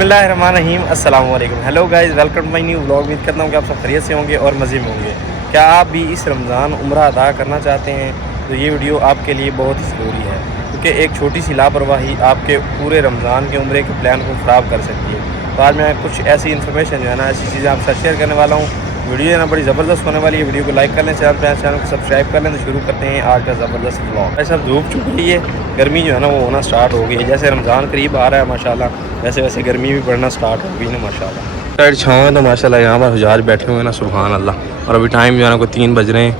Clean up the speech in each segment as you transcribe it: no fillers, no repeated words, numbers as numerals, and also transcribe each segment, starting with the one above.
बिस्मिल्लाहिर्रहमानिर्रहीम अस्सलाम वालेकुम। Hello guys, welcome to my new vlog. उम्मीद करता हूँ कि आप सब खैरियत से होंगे और मज़े में होंगे। क्या आप भी इस रमज़ान उम्रा अदा करना चाहते हैं तो ये वीडियो आपके लिए बहुत ही ज़रूरी है, क्योंकि एक छोटी सी लापरवाही आपके पूरे रमज़ान के उम्रे के प्लान को ख़राब कर सकती है। तो आज मैं कुछ ऐसी इन्फॉर्मेशन जो है ना, ऐसी चीज़ें आपके साथ शेयर करने वाला हूँ। वीडियो ना बड़ी ज़बरदस्त होने वाली है। वीडियो को लाइक कर लें, चैनल को सब्सक्राइब कर लें। तो शुरू करते हैं आज का ज़बरदस्त व्लॉग। ऐसा धूप चुक रही है, गर्मी जो है ना वो होना स्टार्ट हो गई है। जैसे रमज़ान करीब आ रहा है माशाल्लाह, वैसे वैसे गर्मी भी बढ़ना स्टार्ट हो गई ना माशाल्लाह। साइड छाँव है तो माशाल्लाह यहाँ पर हुजाज बैठे हुए हैं ना, सुभान अल्लाह। और अभी टाइम जो है ना कोई 3 बज रहे हैं।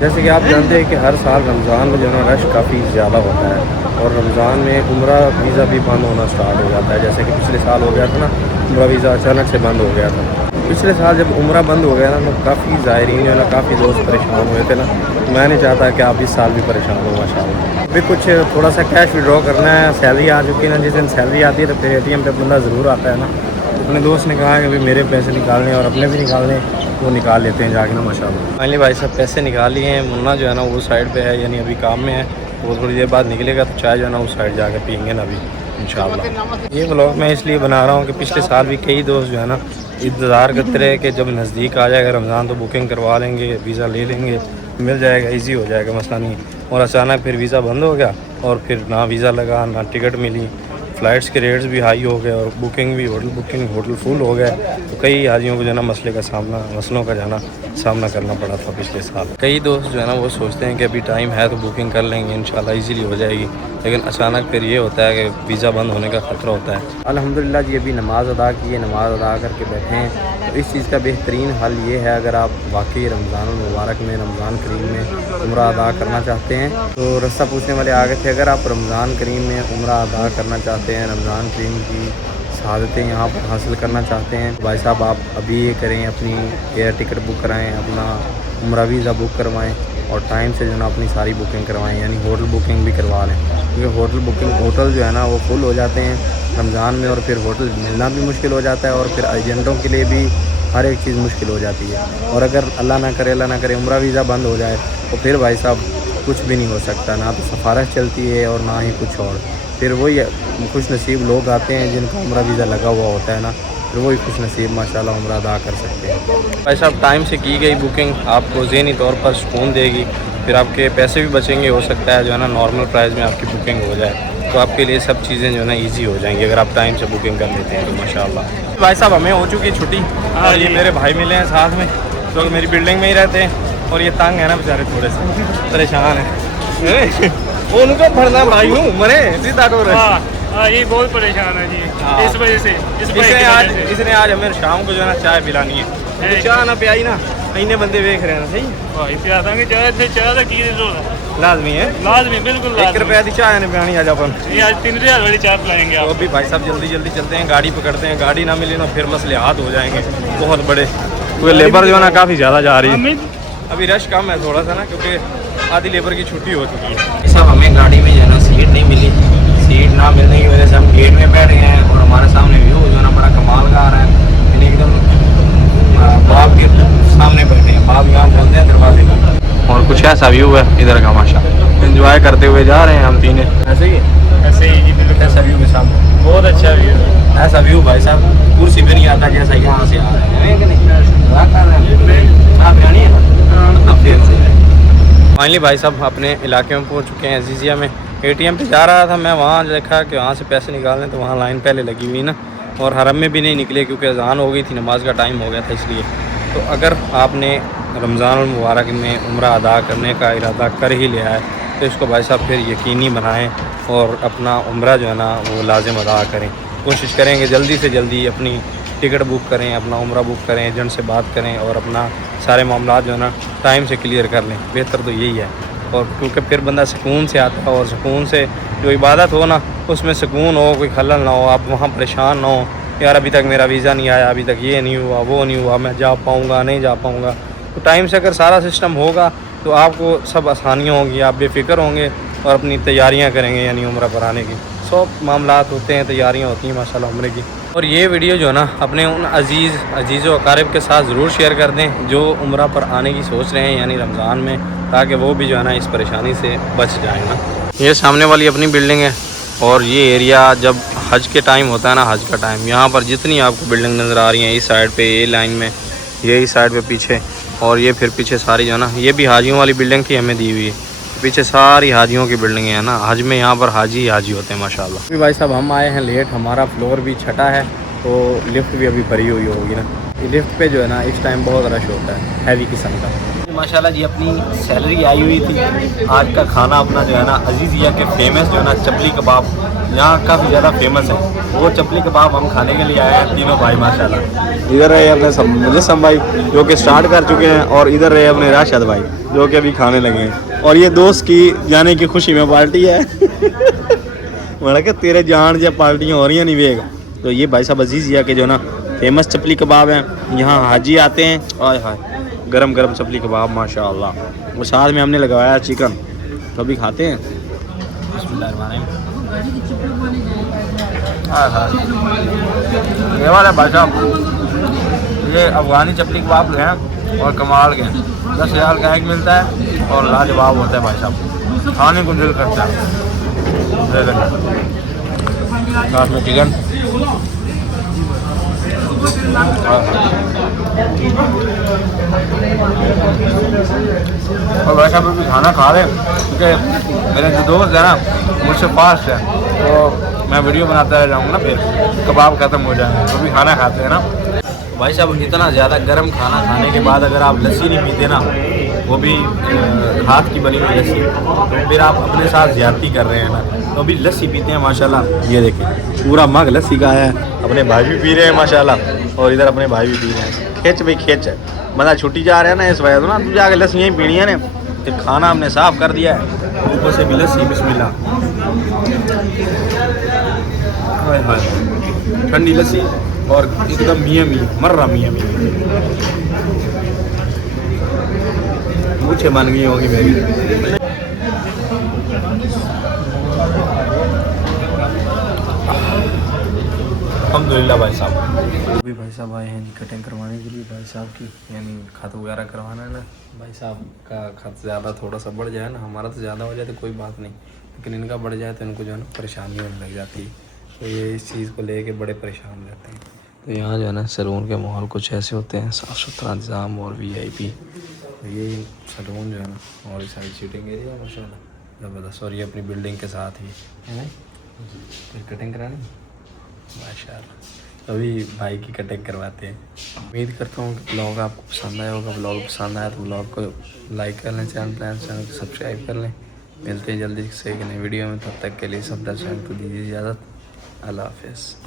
जैसे कि आप जानते हैं कि हर साल रमज़ान में जो है ना रश काफ़ी ज़्यादा होता है, और रमज़ान में उम्रा वीज़ा भी बंद होना स्टार्ट हो जाता है। जैसे कि पिछले साल हो गया था ना, उम्रा वीज़ा अचानक से बंद हो गया था। पिछले साल जब उम्रा बंद हो गया ना, तो काफ़ी ज़ायरीन जो है ना, काफ़ी दोस्त परेशान हुए थे ना। मैं नहीं चाहता कि आप इस साल भी परेशान हो माशाल्लाह। अभी कुछ थोड़ा सा कैश विड्रॉ करना है, सैलरी आ चुकी है ना। जिस दिन सैलरी आती है तो फिर ATM पे बंदा ज़रूर आता है ना। अपने दोस्त ने कहा कि भाई मेरे पैसे निकालने और अपने भी निकालने, वो निकाल लेते हैं जाके ना माशाल्लाह। फाइनली भाई सब पैसे निकाल लिए हैं। मुन्ना जो है ना वो साइड पे है, यानी अभी काम में है। वो थोड़ी देर बाद निकलेगा तो चाय जो है ना उस साइड जाकर पियेंगे ना अभी इंशाल्लाह। ये व्लॉग मैं इसलिए बना रहा हूँ कि पिछले साल भी कई दोस्त जो है ना इंतज़ार करते रहे कि जब नज़दीक आ जाएगा रमज़ान तो बुकिंग करवा लेंगे, वीज़ा ले लेंगे, मिल जाएगा, इजी हो जाएगा, मसला नहीं। और अचानक फिर वीज़ा बंद हो गया और फिर ना वीज़ा लगा ना टिकट मिली। फ़्लाइट्स के रेट्स भी हाई हो गए और बुकिंग भी होटल फुल हो गए। तो कई आदमियों को जो है ना मसलों का जो है ना सामना करना पड़ा था पिछले साल। कई दोस्त जो है ना वो सोचते हैं कि अभी टाइम है तो बुकिंग कर लेंगे, इंशाल्लाह इजीली हो जाएगी। लेकिन अचानक फिर ये होता है कि वीज़ा बंद होने का ख़तरा होता है। अल्हम्दुलिल्लाह जी अभी नमाज़ अदा की है, नमाज़ अदा करके बैठे हैं। तो इस चीज़ का बेहतरीन हल ये है, अगर आप वाकई रमज़ान मुबारक में, रमज़ान करीम में उम्रा अदा करना चाहते हैं तो रास्ता पूछने वाले आ गए थे। अगर आप रमज़ान करीम में उम्रा अदा करना चाहते हैं, रमज़ान करीम की शहादतें यहाँ पर हासिल करना चाहते हैं, भाई साहब आप अभी ये करें, अपनी एयर टिकट बुक कराएँ, अपना उम्रा वीज़ा बुक करवाएँ और टाइम से जो है ना अपनी सारी बुकिंग करवाएँ, यानी होटल बुकिंग भी करवा लें। क्योंकि होटल जो है ना वो फुल हो जाते हैं रमज़ान में, और फिर होटल मिलना भी मुश्किल हो जाता है, और फिर एजेंटों के लिए भी हर एक चीज़ मुश्किल हो जाती है। और अगर अल्लाह ना करे उम्रा वीज़ा बंद हो जाए तो फिर भाई साहब कुछ भी नहीं हो सकता, ना तो सफारश चलती है और ना ही कुछ और। फिर वही खुश नसीब लोग आते हैं जिनका उम्रा वीज़ा लगा हुआ होता है ना, फिर वही खुश नसीब माशाल्लाह उम्रा अदा कर सकते हैं। भाई साहब टाइम से की गई बुकिंग आपको ज़हनी तौर पर सुकून देगी, फिर आपके पैसे भी बचेंगे। हो सकता है जो है ना नॉर्मल प्राइस में आपकी बुकिंग हो जाए, तो आपके लिए सब चीज़ें जो है ना ईजी हो जाएंगी अगर आप टाइम से बुकिंग कर लेते हैं तो माशाल्लाह। भाई साहब हमें हो चुकी छुट्टी और ये मेरे भाई मिले हैं साथ में, तो मेरी बिल्डिंग में ही रहते हैं और ये तंग है ना बेचारे, थोड़े से परेशान है। उनको भरना भाई हूँ मरे सीधा तो ये बहुत परेशान है जी। इस वजह से इसने आज हमें शाम को जो है ना चाय पिलानी है। तो चाय ना पियाई ना, इन्हें बंदे देख रहे हैं सही लाजमी है, लाजमी बिल्कुल 1 रुपया की चाय नहीं पिलानी आज अपन। ये आज 3000 वाली चाय पिलाएंगे तो आप। अभी भाई साहब जल्दी चलते हैं, गाड़ी पकड़ते हैं। गाड़ी ना मिली ना फिर मसले हाथ हो जाएंगे बहुत बड़े, क्योंकि लेबर जो है ना काफ़ी ज़्यादा जा रही है। अभी रश कम है थोड़ा सा ना, क्योंकि आधी लेबर की छुट्टी हो चुकी है। सब हमें गाड़ी में जो है ना सीट नहीं मिली, सीट ना मिलने की वजह से हम गेट में बैठ गए हैं और हमारे सामने व्यू जो है ना बड़ा कमाल का आ रहा है। एकदम बाग के सामने बैठे हैं, बाग यहाँ बोलते हैं दरवाजे का, और कुछ ऐसा व्यू है इधर का माशा। एंजॉय करते हुए जा रहे हैं हम तीनों। ऐसे ही जी बिल्कुल ऐसा व्यू के सामने, बहुत अच्छा व्यू है। ऐसा व्यू भाई साहब कुर्सी पे नहीं आता जैसा यहाँ से आ रहे हैं कि नहीं। फाइनली भाई साहब अपने इलाके में पहुँच चुके हैं, अजीज़िया में। ATM पे जा रहा था मैं, वहाँ देखा कि वहाँ से पैसे निकालने, तो वहाँ लाइन पहले लगी हुई ना, और हरम में भी नहीं निकले क्योंकि अज़ान हो गई थी, नमाज का टाइम हो गया था इसलिए। तो अगर आपने रमज़ान मुबारक में उम्रा अदा करने का इरादा कर ही लिया है तो इसको भाई साहब फिर यकीनी बनाएं और अपना उम्रा जो है ना वो लाजिम अदा करें। कोशिश करेंगे जल्दी से जल्दी अपनी टिकट बुक करें, अपना उम्रा बुक करें, एजेंट से बात करें और अपना सारे मामला जो है ना टाइम से क्लियर कर लें। बेहतर तो यही है, और क्योंकि फिर बंदा सुकून से आता है, और सुकून से जो इबादत हो ना उसमें सुकून हो, कोई खलल ना हो, आप वहाँ परेशान ना हो यार अभी तक मेरा वीज़ा नहीं आया, अभी तक ये नहीं हुआ, वो नहीं हुआ, मैं जा पाऊँगा नहीं जा पाऊँगा। तो टाइम से अगर सारा सिस्टम होगा तो आपको सब आसानियाँ होंगी, आप बेफिक्र होंगे और अपनी तैयारियाँ करेंगे, यानी उम्रा पर आने की सब मामलात होते हैं, तैयारियाँ होती हैं माशाल्लाह उम्रे की। और ये वीडियो जो है ना अपने उन अजीज़ व अकारिब के साथ ज़रूर शेयर कर दें जो उम्रा पर आने की सोच रहे हैं यानी रमज़ान में, ताकि वो भी जो है ना इस परेशानी से बच जाए ना। ये सामने वाली अपनी बिल्डिंग है, और ये एरिया जब हज के टाइम होता है ना, हज का टाइम, यहाँ पर जितनी आपको बिल्डिंग नज़र आ रही हैं इस साइड पे, ये लाइन में, ये इस साइड पे पीछे, और ये फिर पीछे सारी जो है ना, ये भी हाजियों वाली बिल्डिंग थी, हमें दी हुई है। पीछे सारी हाजियों की बिल्डिंगें हैं ना, हज में यहाँ पर हाजी ही हाजी होते हैं माशाल्लाह। अभी भाई साहब हम आए हैं लेट, हमारा फ्लोर भी छठा है, तो लिफ्ट भी अभी भरी हुई होगी ना। ये लिफ्ट पे जो है ना इस टाइम बहुत रश होता है, हैवी किस्म का। माशाल्लाह जी अपनी सैलरी आई हुई थी। आज का खाना अपना जो है ना अजीज़िया के फेमस जो है ना चपली कबाब, यहाँ काफ़ी ज़्यादा फेमस है, वो चपली कबाब हम खाने के लिए आए हैं तीनों भाई माशाल्लाह। इधर रहे अपने मुजस्सम भाई जो कि स्टार्ट कर चुके हैं, और इधर रहे अपने राशिद भाई जो कि अभी खाने लगे हैं, और ये दोस्त की जाने की खुशी में पार्टी है। मतलब कि तेरे जान या पार्टियाँ हो रही हैं नहीं वेग। तो ये भाई साहब अजीज़िया के जो ना फेमस चपली कबाब हैं, यहाँ हाजी आते हैं, आय हाय गरम गरम चपली कबाब माशाल्लाह, वो साथ में हमने लगवाया चिकन, तो अभी खाते हैं। ये वाला भाई साहब ये अफगानी चपली कबाब हैं और कमाल के 10,000 का एक मिलता है, और लाजवाब होता है भाई साहब, खाने को दिल करता है। साथ में चिकन, और वैसा भी खाना खा रहे क्योंकि मेरे जो दोस्त है ना मुझसे फास्ट है, तो मैं वीडियो बनाता रह जाऊँगा ना, फिर कबाब ख़त्म हो जाएंगे, तो भी खाना खाते हैं ना भाई साहब। इतना ज़्यादा गर्म खाना खाने के बाद अगर आप लस्सी नहीं पीते ना, वो भी हाथ की बनी हुई लस्सी, तो फिर आप अपने साथ ज़्यादती कर रहे हैं ना। तो अभी लस्सी पीते हैं माशाल्लाह, ये देखें पूरा मग लस्सी का है, अपने भाई भी पी रहे हैं माशाल्लाह, और इधर अपने भाई भी पी रहे हैं। खिंच भाई खिंच है, बंदा छुट्टी जा रहा है ना इस वजह से ना, तू जाके लस्सी यहीं पीनी है ना, तो खाना हमने साफ़ कर दिया है, ऊपर से भी लस्सी बिस्मिल्लाह, ठंडी लस्सी और एकदम मियाँ मियाँ मर्रा मियाँ मियाँ, मुझे बन गई होगी मेरी। अल्हम्दुलिल्लाह भाई साहब। अभी भाई साहब आए हैं जी कटिंग करवाने के लिए भाई साहब की, यानी खत वगैरह करवाना है ना। भाई साहब का खत ज़्यादा थोड़ा सा बढ़ जाए ना, हमारा तो ज़्यादा हो जाए तो कोई बात नहीं, लेकिन इनका बढ़ जाए तो इनको जो है ना परेशानी होने लग जाती है, तो ये इस चीज़ को लेके बड़े परेशान रहते हैं। तो यहाँ जो है ना सैलून के माहौल कुछ ऐसे होते हैं, साफ़ सुथरा इंतज़ाम और VIP। तो ये सैलून जो है ना, और साइड सीटिंग एरिया माशाल्लाह ज़बरदस्त, और ये अपनी बिल्डिंग के साथ ही है कटिंग करानी माशाल्लाह। अभी भाई की कटिंग करवाते हैं। उम्मीद करता हूँ कि ब्लॉग आपको पसंद आया होगा। ब्लॉग पसंद आया तो ब्लॉग को लाइक कर लें, चैनल को सब्सक्राइब कर लें। मिलते हैं जल्दी से एक नई वीडियो में, तब तक के लिए सब दर्शकों को दीजिए इजाज़त। अल्लाह हाफ़िज़।